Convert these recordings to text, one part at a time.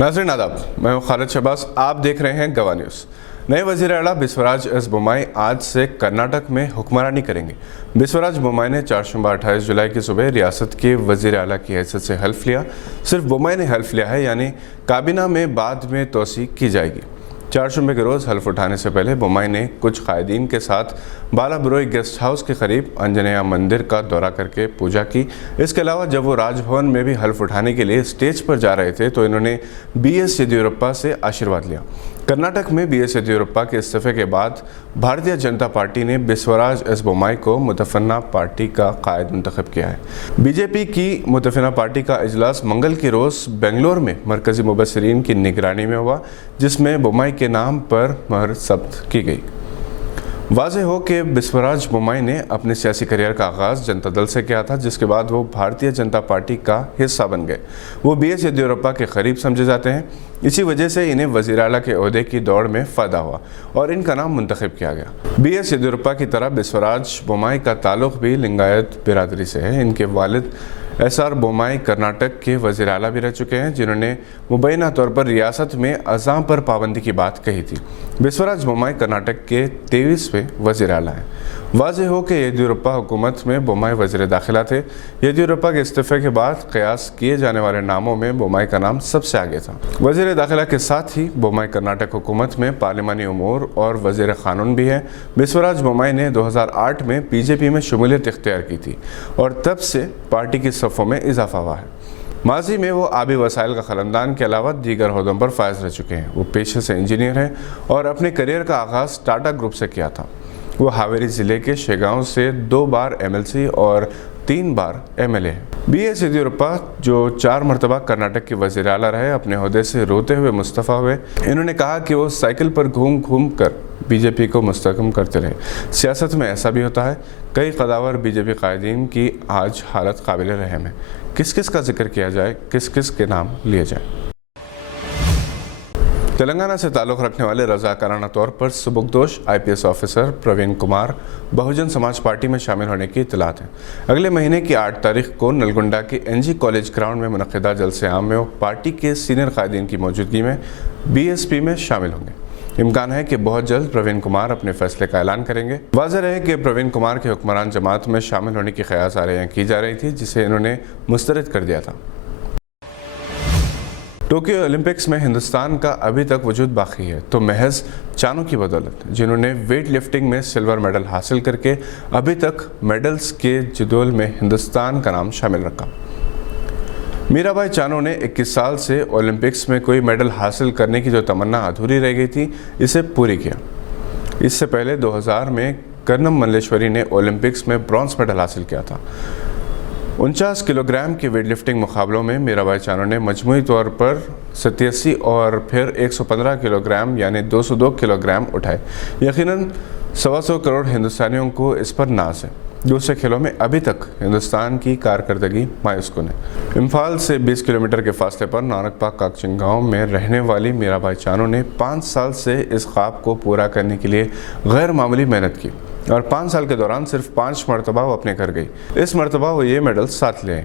नाज़रीन आदाब, मैं हूं खालिद शहबाज। आप देख रहे हैं गवाह न्यूज़। नए वज़ीर आला बिस्वराज एस बोम्माई आज से कर्नाटक में हुक्मरानी करेंगे। बिस्वराज बोम्माई ने 28 जुलाई की सुबह रियासत के वज़ीर आला की हैसियत से हल्फ लिया। सिर्फ बोम्माई ने हल्फ लिया है, यानी काबीना में बाद में तोसी की जाएगी। 4 के रोज़ हल्फ उठाने से पहले बोम्माई ने कुछ कायदीन के साथ बालाबरोई गेस्ट हाउस के करीब अंजनेया मंदिर का दौरा करके पूजा की। इसके अलावा जब वो राजभवन में भी हल्फ उठाने के लिए स्टेज पर जा रहे थे तो इन्होंने BS येदियुरप्पा से आशीर्वाद लिया। कर्नाटक में BS येदियुरप्पा के इस्तीफे के बाद भारतीय जनता पार्टी ने बिस्वराज एस बोम्माई को मुतफन्ना पार्टी का कायद मुंतखब किया है। बीजेपी की मुतफन्ना पार्टी का इजलास मंगल के रोज़ बेंगलोर में मरकजी मुबस्सिरीन की निगरानी में हुआ, जिसमें बोम्माई के नाम पर मोहर जब्त की गई। वाज़ेह हो कि बिस्वराज बोम्माई ने अपने सियासी करियर का आगाज़ जनता दल से किया था, जिसके बाद वो भारतीय जनता पार्टी का हिस्सा बन गए। वो BS येदियुरप्पा के करीब समझे जाते हैं। इसी वजह से इन्हें वज़ीर आला के ओहदे की दौड़ में फ़ायदा हुआ और इनका नाम मुंतखब किया गया। BS येदियुरप्पा की तरह बिस्वराज बोम्माई का ताल्लुक़ भी लिंगायत बिरादरी से है। इनके वालिद SR बोम्माई कर्नाटक के वज़ीर आला भी रह चुके हैं, जिन्होंने मुबैना तौर पर रियासत में अज़ाम पर पाबंदी की बात कही थी। बिस्वराज बोम्माई कर्नाटक के 23वें वज़ीर आला हैं। वाज़ेह हो कि येदियुरप्पा हुकूमत में बोम्माई वज़ीर दाखिला थे। येदियुरप्पा के इस्तीफे के बाद कयास किए जाने वाले नामों में बोम्माई का नाम सबसे आगे था। वज़ीर दाखिला के साथ ही बोम्माई कर्नाटक हुकूमत में पार्लिमानी उमूर और वज़ीर क़ानून भी हैं। बिस्वराज बोम्माई ने 2008 में BJP में शमूलियत इख्तियार की थी और तब से पार्टी की सफ़ों में इजाफा हुआ है। माजी में वो आबी वसाइल का ख़लंदान के अलावा दीगर ओहदों पर फायज रह चुके हैं। वो पेशे से इंजीनियर हैं और अपने करियर का आगाज़ टाटा ग्रुप से किया था। वो हावेरी ज़िले के शेगांव से 2 बार MLC और 3 बार MLA हैं। BS येदियुरप्पा जो 4 मरतबा कर्नाटक के वज़ीर आला रहे, अपने ओहदे से रोते हुए मुस्तफ़ा हुए। इन्होंने कहा कि वो साइकिल पर घूम घूम कर BJP को मुस्तहकम करते रहे। सियासत में ऐसा भी होता है। कई कदावर BJP कायदीन की आज हालत काबिल रहम है। किस किस का जिक्र किया जाए, किस किस के नाम लिए जाए। तेलंगाना से ताल्लुक़ रखने वाले रज़ाकाराना तौर पर सुबुकदोश IPS officer Praveen Kumar Bahujan Samaj party में शामिल होने की इत्तलात है। अगले महीने की 8 तारीख को नलगुंडा के NG कॉलेज ग्राउंड में मुनक़िदा जलसे आम में वो पार्टी के सीनियर कायदीन की मौजूदगी में BSP में शामिल होंगे। इम्कान है कि बहुत जल्द प्रवीण कुमार अपने फैसले का ऐलान करेंगे। वाज़ेह रहे कि प्रवीण कुमार के हुक्मरान जमात में शामिल होने की क़यास आराइयाँ की जा रही थी, जिसे इन्होंने मुस्तरद कर दिया था। टोक्यो ओलंपिक्स में हिंदुस्तान का अभी तक वजूद बाकी है तो महज चानों की बदौलत, जिन्होंने वेट लिफ्टिंग में सिल्वर मेडल हासिल करके अभी तक मेडल्स के जदवल में हिंदुस्तान का नाम शामिल रखा। मीराबाई चानू ने 21 साल से ओलंपिक्स में कोई मेडल हासिल करने की जो तमन्ना अधूरी रह गई थी, इसे पूरी किया। इससे पहले 2000 में कर्नम मल्लेश्वरी ने ओलंपिक्स में ब्रॉन्ज मेडल हासिल किया था। 49 किलोग्राम के वेट लिफ्टिंग मुकाबलों में मीराबाई चानू ने मजमूई तौर पर 87 और फिर 115 किलोग्राम यानी 202 किलोग्राम उठाए। यकीनन 125 करोड़ हिंदुस्तानियों को इस पर नाज है। दूसरे खेलों में अभी तक हिंदुस्तान की कारकर्दगी मायूसकुन है। इम्फाल से 20 किलोमीटर के फासले पर नानकपा काकचिंग गांव में रहने वाली मीराबाई चानू ने 5 साल से इस ख्वाब को पूरा करने के लिए गैर मामूली मेहनत की और 5 साल के दौरान सिर्फ 5 मरतबा वो अपने घर गई। इस मरतबा वो ये मेडल साथ ले आई।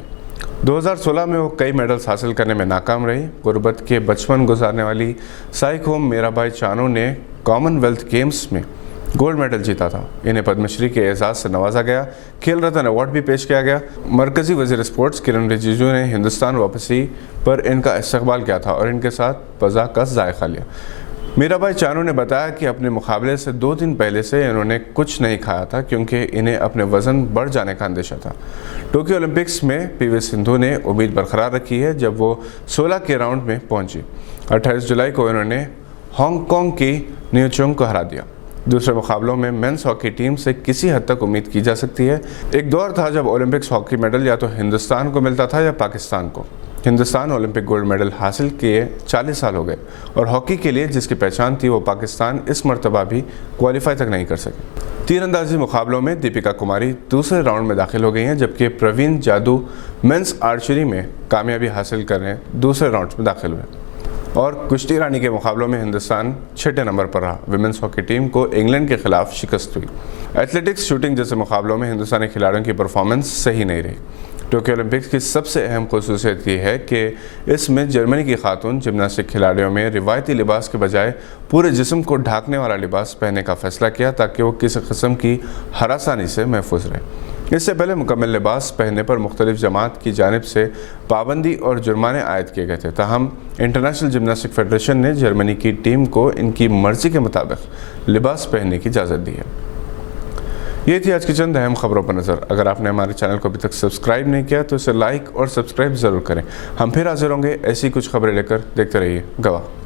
2016 में वो कई मेडल्स हासिल करने में नाकाम रही। गुर्बत के बचपन गुजारने वाली साइखोम मीराबाई चानू ने कॉमनवेल्थ गेम्स में गोल्ड मेडल जीता था। इन्हें पद्मश्री के एजाज़ से नवाजा गया। खेल रत्न अवार्ड भी पेश किया गया। मरकजी वज़ीर स्पोर्ट्स किरण रिजिजू ने हिंदुस्तान वापसी पर इनका इस्तकबाल किया था और इनके साथ पज़ा का जायका लिया। मीराबाई चानू ने बताया कि अपने मुकाबले से 2 दिन पहले से इन्होंने कुछ नहीं खाया था, क्योंकि इन्हें अपने वज़न बढ़ जाने का अंदेशा था। टोक्यो ओलंपिक्स में PV सिंधु ने उम्मीद बरकरार रखी है जब वो 16 के राउंड में पहुंची। 28 जुलाई को इन्होंने हांगकांग की न्यूचोंग को हरा दिया। दूसरे मुकाबलों में मेंस हॉकी टीम से किसी हद तक उम्मीद की जा सकती है। एक दौर था जब ओलंपिक्स हॉकी मेडल या तो हिंदुस्तान को मिलता था या पाकिस्तान को। हिंदुस्तान ओलंपिक गोल्ड मेडल हासिल किए 40 साल हो गए और हॉकी के लिए जिसकी पहचान थी वो पाकिस्तान इस मरतबा भी क्वालिफाई तक नहीं कर सके। तीरंदाजी मुकाबलों में दीपिका कुमारी दूसरे राउंड में दाखिल हो गई हैं, जबकि प्रवीण जादू मेंस आर्चरी में कामयाबी हासिल करने दूसरे राउंड में दाखिल हुए। और कुश्ती रानी के मुकाबलों में हिंदुस्तान 6ठे नंबर पर रहा। विमेंस हॉकी टीम को इंग्लैंड के खिलाफ शिकस्त हुई। एथलेटिक्स शूटिंग जैसे मुकाबलों में हिंदुस्तानी खिलाड़ियों की परफॉर्मेंस सही नहीं रही। टोक्यो ओलंपिक्स की सबसे अहम खसूसियत ये है कि इसमें जर्मनी की खातून जिम्नास्टिक खिलाड़ियों में रिवायती लिबास के बजाय पूरे जिस्म को ढांकने वाला लिबास पहनने का फैसला किया ताकि वो किसी किस्म की हरासानी से महफूज रहे। इससे पहले मुकम्मल लिबास पहनने पर मुख्तलिफ जमात की जानिब से पाबंदी और जुर्माने आयद किए गए थे, ताहम इंटरनेशनल जिम्नास्टिक फेडरेशन ने जर्मनी की टीम को इनकी मर्जी के मुताबिक लिबास पहनने की इजाज़त दी है। ये थी आज की चंद अहम खबरों पर नज़र। अगर आपने हमारे चैनल को अभी तक सब्सक्राइब नहीं किया तो इसे लाइक और सब्सक्राइब ज़रूर करें। हम फिर हाजिर होंगे ऐसी कुछ खबरें लेकर। देखते रहिए गवाह।